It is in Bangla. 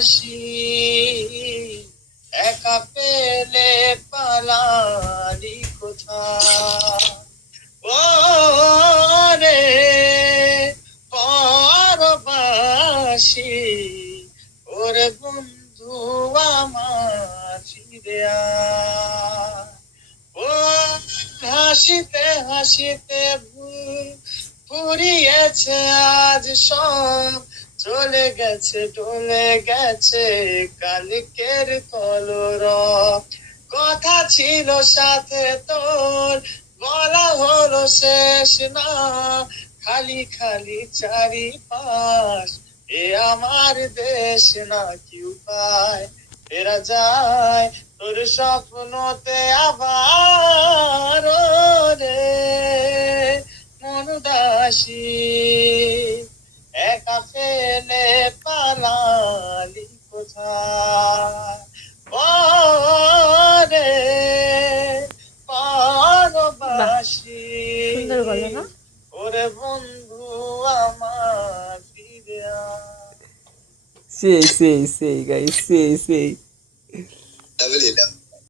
বাসি একা পেলে পালালি কোথায় ও রে পরবাসী ওরে বন্ধু আমার ফিরে আয় ও হাসিতে হাসিতে পুরিয়েছে আজ সব চলে গেছে ডলে গেছে কালকের কলরব কথা ছিল সাথে তোর বলা হলো শেষ না খালি খালি চারিপাশ এ আমার দেশ না কি উপায় ফেরা যায় তোর স্বপ্নতে আবার রে মন উদাসী একা ফেলে পালালি কোথায় রে পরবাসী সুন্দর গলা না ওরে বন্ধু আমার ফিরে আয় সেই গাইস সেই